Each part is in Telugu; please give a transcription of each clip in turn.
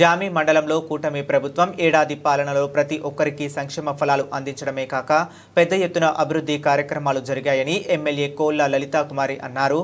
జామి మండలంలో కూటమి ప్రభుత్వం ఏడాది పాలనలో ప్రతి ఒక్కరికి సంక్షేమ ఫలాలు అందించడమే కాక పెద్ద ఎత్తున అభివృద్ధి కార్యక్రమాలు జరిగాయని ఎమ్మెల్యే కోళ్ల లలితా కుమారి అన్నారు.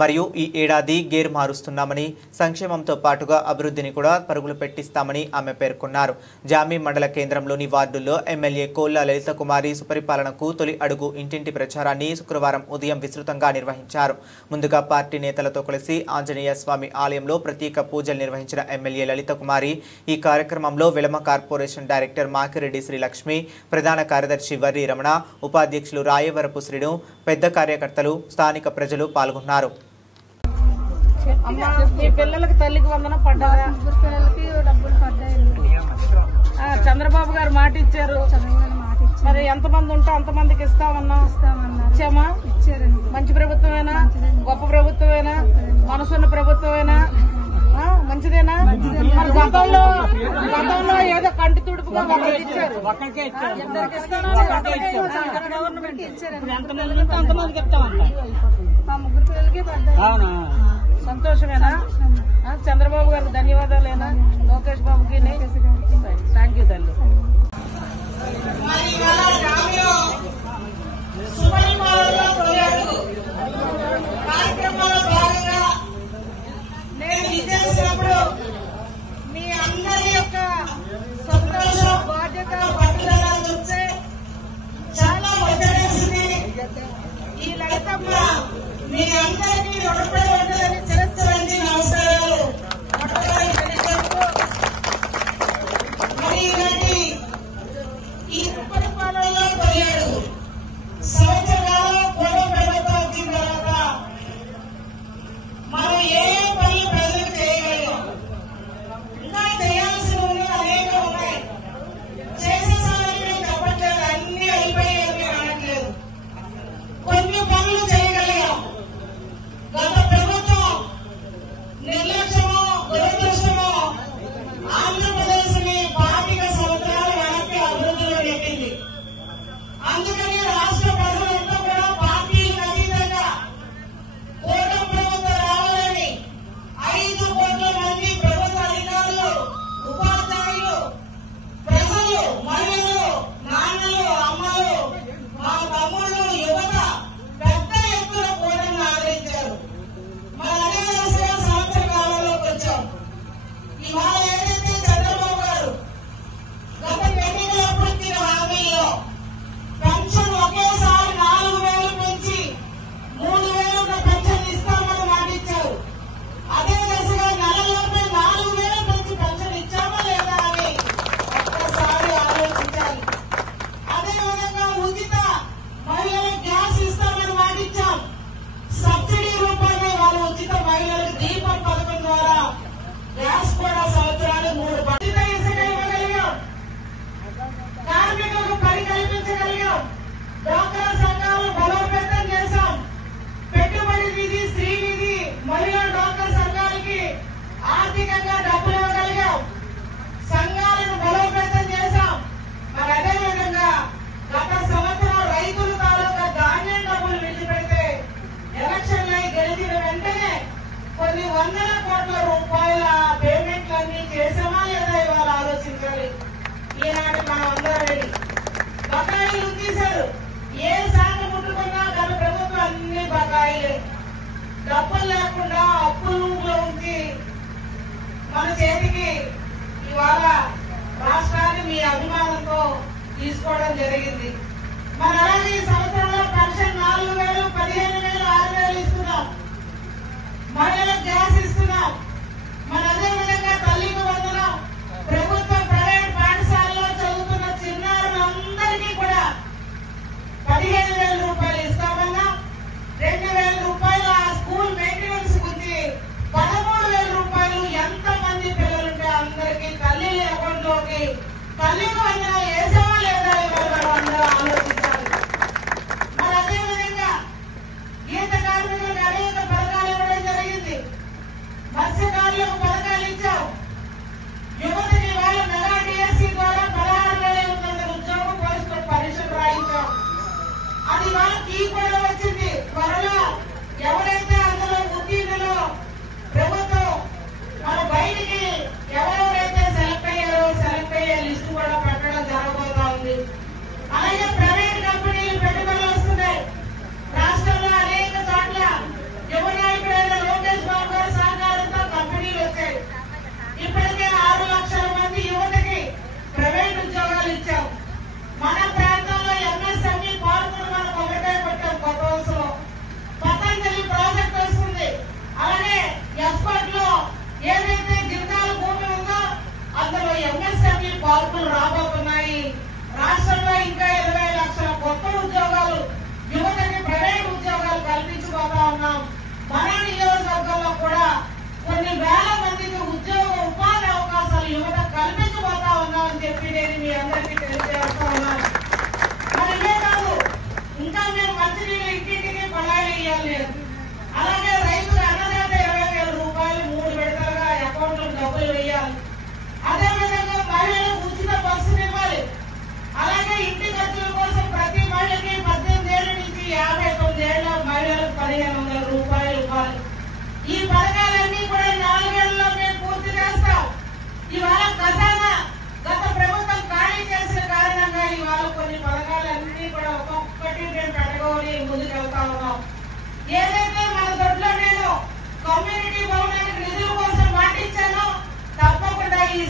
మరియు ఈ ఏడాది గేర్ మారుస్తున్నామని సంక్షేమంతో పాటుగా అభివృద్ధిని కూడా పరుగులు పెట్టిస్తామని ఆమె పేర్కొన్నారు. జామి మండల కేంద్రంలోని వార్డుల్లో ఎమ్మెల్యే కోళ్ల లలితా కుమారి సుపరిపాలనకు తొలి అడుగు ఇంటింటి ప్రచారాన్ని శుక్రవారం ఉదయం విస్తృతంగా నిర్వహించారు. ముందుగా పార్టీ నేతలతో కలిసి ఆంజనేయ స్వామి ఆలయంలో ప్రత్యేక పూజలు నిర్వహించిన ఎమ్మెల్యే లలితా కుమారి ఈ కార్యక్రమంలో వెలమ కార్పొరేషన్ డైరెక్టర్ మాకిరెడ్డి శ్రీలక్ష్మి, ప్రధాన కార్యదర్శి వర్రి రమణ, ఉపాధ్యక్షులు రాయవరపు శ్రీను, పెద్ద కార్యకర్తలు, స్థానిక ప్రజలు పాల్గొన్నారు. మీ పిల్లలకి తల్లికి వందనం పడ్డారా? చంద్రబాబు గారు మాట ఇచ్చారు. మరి ఎంతమంది ఉంటే అంతమందికి ఇస్తామన్నా ఇచ్చామా? మంచి ప్రభుత్వమేనా? గొప్ప ప్రభుత్వమేనా? మనసున్న ప్రభుత్వమేనా? మంచిదేనా? మరి గతంలో ఏదో కంటి తుడుపుగా ఒకరికి ఇచ్చారు, అంతమందికి ఇస్తామంట. అవునా? సంతోషమేనా? చంద్రబాబు గారికి ధన్యవాదాలేనా? లోకేష్ బాబుకి థ్యాంక్ యూ తల్లి. మీ అందరి యొక్క సంతోషం, బాధ్యత, పట్టుదల చూస్తే చాలా ముచ్చటేసింది. ఈ లలితమ్మ మీ అందరికీ రుణపడి ఉండాలని తెలుస్తుంది. నమస్కారాలు. మరి ఇలాంటి ఈ పరిపాలనలో పోయాడు సంవత్సరాలు పూర్వం ప్రభుత్వం వచ్చిన తర్వాత మనం ఏ పనులు ప్రజలు చేయగలిగాం, ఇంకా చేయాల్సిన అనేక ఉన్నాయి. చేసే సమయంలో చెప్పట్లేదు, అన్ని అయిపోయాయని అనట్లేదు. కొన్ని పనులు చేయగలిగాం. గత ప్రభుత్వం నిర్లక్ష్యమో దురదృష్టమో ఆంధ్రప్రదేశ్ ని 25 సంవత్సరాలు వెనక్కి అభివృద్ధిలో నెట్టింది. అందుకని రాష్ట్ర ప్రజలంతా కూడా పార్టీలకు అతీతంగా కూటమి ప్రభుత్వం రావాలని 5 కోట్ల మంది ప్రభుత్వ అధికారులు, ఉపాధ్యాయులు, ప్రజలు, మహిళలు, నాన్నలు, అమ్మలు, మా తమ్ముళ్ళు, యువత పెద్ద ఎత్తున కూటమిని ఆదరించారు. మన అదే దశగా సంవత్సర కాలంలోకి వచ్చాం. ఇవాళ ఏదైతే చంద్రబాబు గారు గత ఎన్నికలప్పుడు ఇచ్చిన హామీలో పెన్షన్ ఒకేసారి 4,000 పెంచి 3,000 పెన్షన్ ఇస్తామని మాట ఇచ్చారు. అదే దశగా నెలలోపే 4,000 పెంచి పెన్షన్ ఇచ్చామా లేదా అని ఒక్కసారి ఆలోచించాలి. అదేవిధంగా ఉచిత మహిళలకు గ్యాస్ ఇస్తామని మాట ఇచ్చాం. సబ్సిడీ రూపంలో వాళ్ళు ఉచిత మహిళలకు దీపం పథకం ద్వారా గ్యాస్ కూడా సంవత్సరానికి 3 ఉచిత ఇసుక ఇవ్వగలిగాం. కార్మికులకు పని కల్పించగలిగాం. డ్వాక్రా సంఘాలు బలోపేతం చేశాం. పెట్టుబడి నిధి, స్త్రీ నిధి, మహిళా డ్వాక్రా సంఘాలకి ఆర్థికంగా డబ్బులు ఇవ్వగలిగాం. సంఘాలను బలోపేతం చేశాం. మరి అదేవిధంగా గత సంవత్సరం రైతుల తాలూకా ధాన్యం డబ్బులు విడిచిపెడితే ఎలక్షన్లు గెలిచిన వెంటనే కొన్ని వందల కోట్ల రూపాయల పేమెంట్లన్నీ చేసామా లేదా ఇవాళ ఆలోచించాలి. ఈనాటి మనం అందరం రెడీ. బకాయిలు తీశారు. ఏ శాఖ ముట్టుకున్నా గత ప్రభుత్వం అన్ని బకాయిలే. డబ్బులు లేకుండా అప్పుల్లో ఉంచి మన చేతికి ఇవాళ రాష్ట్రాన్ని మీ అభిమానంతో తీసుకోవడం జరిగింది. మరి అలాగే ఈ సంవత్సరంలో పెన్షన్ 4,000, 15,000, 6,000 ఇస్తున్నాం. మహిళలకు గ్యాస్ ఇస్తున్నాం. మరి అదేవిధంగా తల్లికి వందనం. ప్రభుత్వ ప్రైవేట్ పాఠశాలలో చదువుతున్న చిన్నారులందరికీ కూడా 15,000 రూపాయలు ఇస్తామన్నా. 2,000 రూపాయల స్కూల్ మెయింటెనెన్స్ గురించి 13,000 రూపాయలు ఎంతమంది పిల్లలుంటే అందరికీ తల్లి అకౌంట్లోకి తల్లికి వందనం వేసామా లేదా ఇవాళ మనం అందరం ఆలోచించాలి. మరి అదేవిధంగా గీత కార్మికులకు అనేక పథకాలు ఇవ్వడం జరిగింది. మత్స్యకారులకు పథకాలు ఇచ్చాం. యువతకి వాళ్ళ మెగా డిఎస్సీ ద్వారా 16,800 ఉద్యోగ పోస్టుల పరీక్షలు రాయించాం. అది వాళ్ళకి కూడా వచ్చింది. త్వరలో ఎవరైతే అందులో ఉత్తీర్ణులో ప్రభుత్వం మన బయటికి ఎవరెవరైతే కూడా కొన్ని వేల మందికి ఉద్యోగ ఉపాధి అవకాశాలు యువత కల్పించబోతా ఉన్నామని చెప్పి నేను మీ అందరికీ తెలియజేస్తా ఉన్నాను. మరి ఇవే కాదు, ఇంకా మేము మంచినీళ్ళు ఇంటింటికి పడాలి ఇవ్వాలి. అలాగే రైతులు అన్నదాత 20,000 రూపాయలు 3 విడతలుగా అకౌంట్లో డబ్బులు వేయాలి. అదేవిధంగా మహిళలకు ఉచిత బస్సులు ఇవ్వాలి. అలాగే ఇంటి ఖర్చుల కోసం ప్రతి మహిళకి 18 ఏళ్ల నుంచి 59 ఏళ్ల మహిళలకు 1,500 రూపాయలు ఇవ్వాలి. ఈ పథకాలన్నీ కూడా 4 ఏళ్లలో మేము పూర్తి చేస్తాం. ఇవాళ ఖజానా గత ప్రభుత్వం ఖాళీ చేసిన కారణంగా ఇవాళ కొన్ని పథకాలన్నీ కూడా ఒక్కొక్కటి మేము పెట్టుకొని ముందుకెళ్తా ఉన్నాం. ఏదైతే మన దొడ్లో నేను కమ్యూనిటీ భవనానికి నిధుల కోసం మాటిచ్చానో తప్పకుండా ఈ